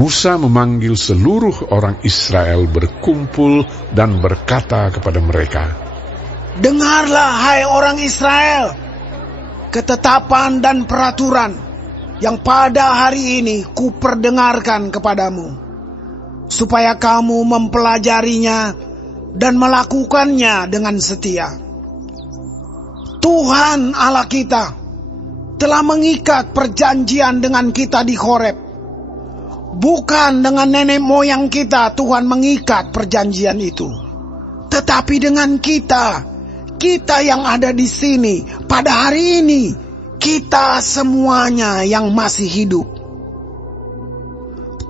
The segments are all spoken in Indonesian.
Musa memanggil seluruh orang Israel berkumpul dan berkata kepada mereka, "Dengarlah, hai orang Israel, ketetapan dan peraturan yang pada hari ini kuperdengarkan kepadamu, supaya kamu mempelajarinya dan melakukannya dengan setia. Tuhan Allah kita telah mengikat perjanjian dengan kita di Horeb. Bukan dengan nenek moyang kita Tuhan mengikat perjanjian itu, tetapi dengan kita yang ada di sini pada hari ini, kita semuanya yang masih hidup.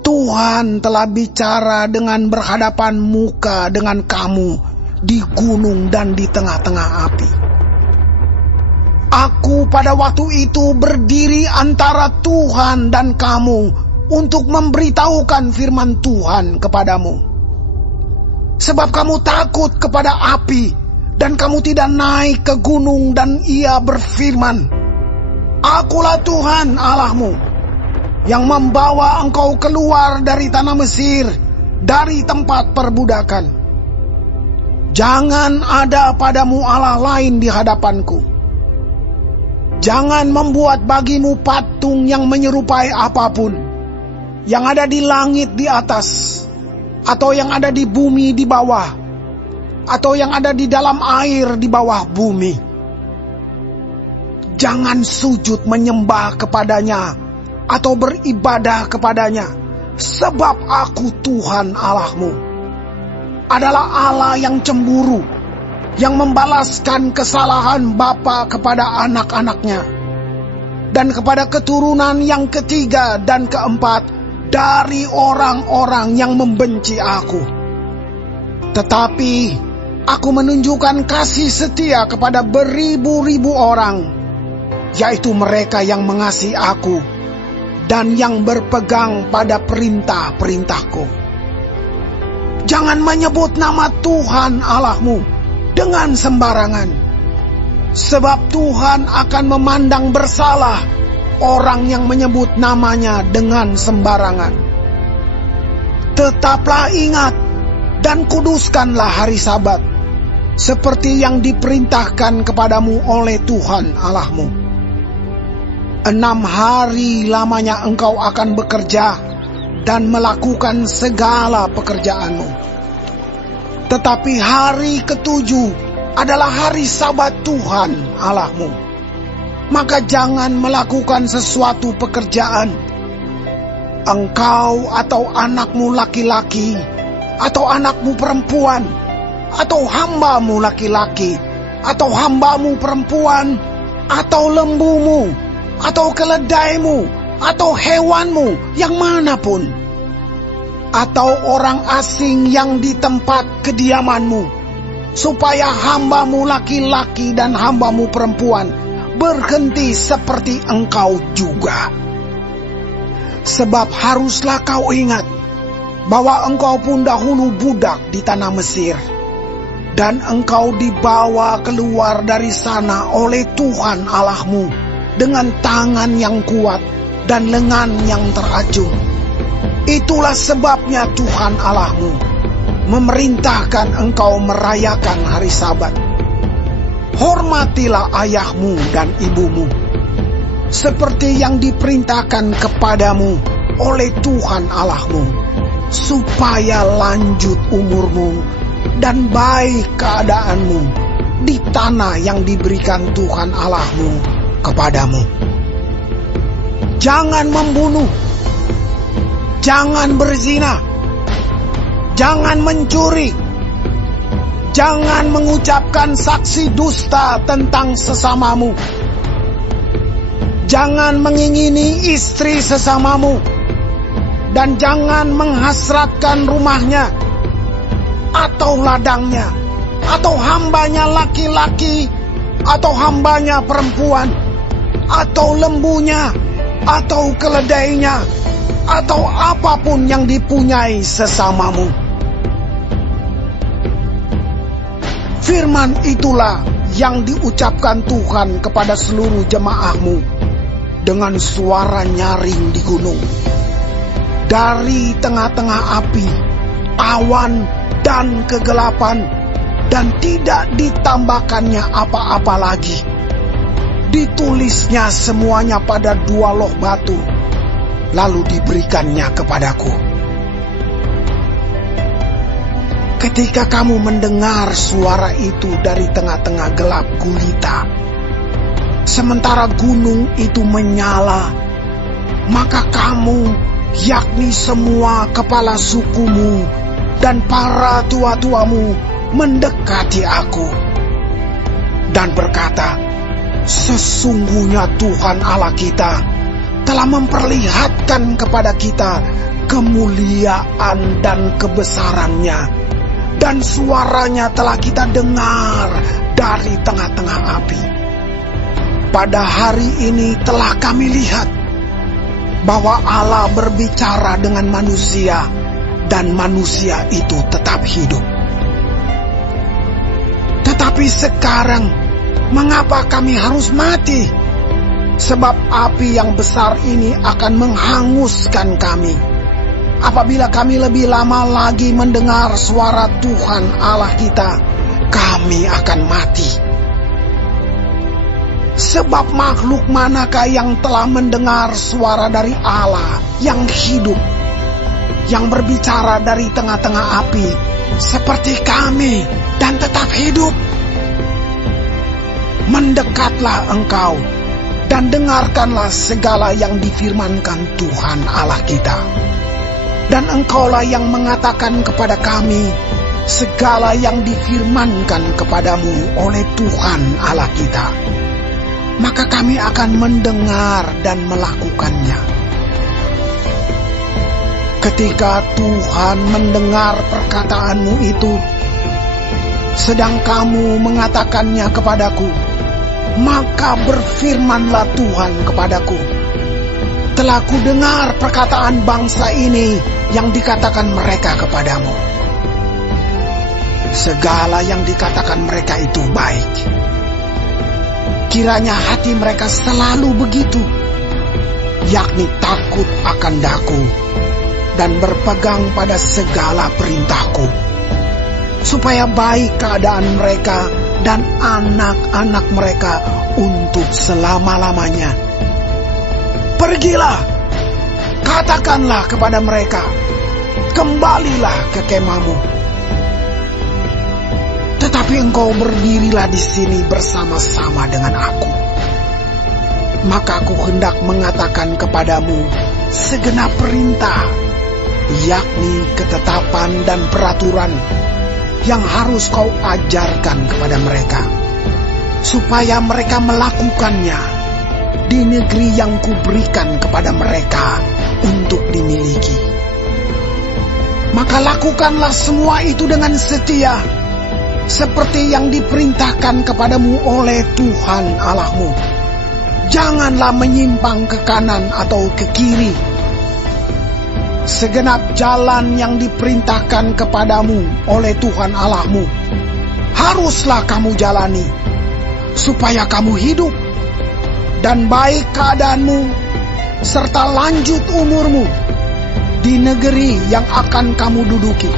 Tuhan telah bicara dengan berhadapan muka dengan kamu di gunung dan di tengah-tengah api. Aku pada waktu itu berdiri antara Tuhan dan kamu untuk memberitahukan firman Tuhan kepadamu. Sebab kamu takut kepada api, dan kamu tidak naik ke gunung, dan ia berfirman, Akulah Tuhan Allahmu, yang membawa engkau keluar dari tanah Mesir, dari tempat perbudakan. Jangan ada padamu Allah lain di hadapanku. Jangan membuat bagimu patung yang menyerupai apapun, yang ada di langit di atas, atau yang ada di bumi di bawah, atau yang ada di dalam air di bawah bumi. Jangan sujud menyembah kepadanya, atau beribadah kepadanya, sebab aku Tuhan Allahmu adalah Allah yang cemburu, yang membalaskan kesalahan bapa kepada anak-anaknya, dan kepada keturunan yang ketiga dan keempat dari orang-orang yang membenci aku. Tetapi aku menunjukkan kasih setia kepada beribu-ribu orang, yaitu mereka yang mengasihi aku dan yang berpegang pada perintah-perintahku. Jangan menyebut nama Tuhan Allahmu dengan sembarangan, sebab Tuhan akan memandang bersalah orang yang menyebut namanya dengan sembarangan. Tetaplah ingat dan kuduskanlah hari Sabat, seperti yang diperintahkan kepadamu oleh Tuhan Allahmu. 6 hari lamanya engkau akan bekerja dan melakukan segala pekerjaanmu. Tetapi hari ke-7 adalah hari Sabat Tuhan Allahmu. Maka jangan melakukan sesuatu pekerjaan, engkau atau anakmu laki-laki, atau anakmu perempuan, atau hambamu laki-laki, atau hambamu perempuan, atau lembumu, atau keledaimu, atau hewanmu yang manapun, atau orang asing yang di tempat kediamanmu, supaya hambamu laki-laki dan hambamu perempuan berhenti seperti engkau juga. Sebab haruslah kau ingat bahwa engkau pun dahulu budak di tanah Mesir, dan engkau dibawa keluar dari sana oleh Tuhan Allahmu dengan tangan yang kuat dan lengan yang teracung. Itulah sebabnya Tuhan Allahmu memerintahkan engkau merayakan hari Sabat. Hormatilah ayahmu dan ibumu, seperti yang diperintahkan kepadamu oleh Tuhan Allahmu, supaya lanjut umurmu dan baik keadaanmu di tanah yang diberikan Tuhan Allahmu kepadamu. Jangan membunuh, jangan berzina, jangan mencuri, jangan mengucapkan saksi dusta tentang sesamamu, jangan mengingini istri sesamamu, dan jangan menghasratkan rumahnya, atau ladangnya, atau hambanya laki-laki, atau hambanya perempuan, atau lembunya, atau keledainya, atau apapun yang dipunyai sesamamu. Firman itulah yang diucapkan Tuhan kepada seluruh jemaahmu dengan suara nyaring di gunung. dari tengah-tengah api, awan, dan kegelapan, dan tidak ditambahkannya apa-apa lagi. Ditulisnya semuanya pada 2 loh batu, lalu diberikannya kepadaku. Ketika kamu mendengar suara itu dari tengah-tengah gelap gulita, sementara gunung itu menyala, maka kamu, yakni semua kepala sukumu dan para tua-tuamu, mendekati aku dan berkata, "Sesungguhnya Tuhan Allah kita telah memperlihatkan kepada kita kemuliaan dan kebesarannya, dan suaranya telah kita dengar dari tengah-tengah api. Pada hari ini telah kami lihat bahwa Allah berbicara dengan manusia, dan manusia itu tetap hidup. Tetapi sekarang, mengapa kami harus mati? Sebab api yang besar ini akan menghanguskan kami. Apabila kami lebih lama lagi mendengar suara Tuhan Allah kita, kami akan mati. Sebab makhluk manakah yang telah mendengar suara dari Allah yang hidup, yang berbicara dari tengah-tengah api, seperti kami dan tetap hidup? Mendekatlah engkau dan dengarkanlah segala yang difirmankan Tuhan Allah kita. Dan engkaulah yang mengatakan kepada kami segala yang difirmankan kepadamu oleh Tuhan Allah kita. Maka kami akan mendengar dan melakukannya. Ketika Tuhan mendengar perkataanmu itu, sedang kamu mengatakannya kepadaku, maka berfirmanlah Tuhan kepadaku, telah kudengar perkataan bangsa ini yang dikatakan mereka kepadamu. Segala yang dikatakan mereka itu baik. Kiranya hati mereka selalu begitu, yakni takut akan Daku dan berpegang pada segala perintahku, supaya baik keadaan mereka dan anak-anak mereka untuk selama-lamanya. Pergilah, katakanlah kepada mereka, kembalilah ke kemahmu. Tetapi engkau berdirilah di sini bersama-sama dengan aku. Maka aku hendak mengatakan kepadamu segenap perintah, yakni ketetapan dan peraturan yang harus kau ajarkan kepada mereka, supaya mereka melakukannya di negeri yang kuberikan kepada mereka untuk dimiliki. Maka lakukanlah semua itu dengan setia, seperti yang diperintahkan kepadamu oleh Tuhan Allahmu. Janganlah menyimpang ke kanan atau ke kiri. Segenap jalan yang diperintahkan kepadamu oleh Tuhan Allahmu haruslah kamu jalani, supaya kamu hidup dan baik keadaanmu serta lanjut umurmu di negeri yang akan kamu duduki.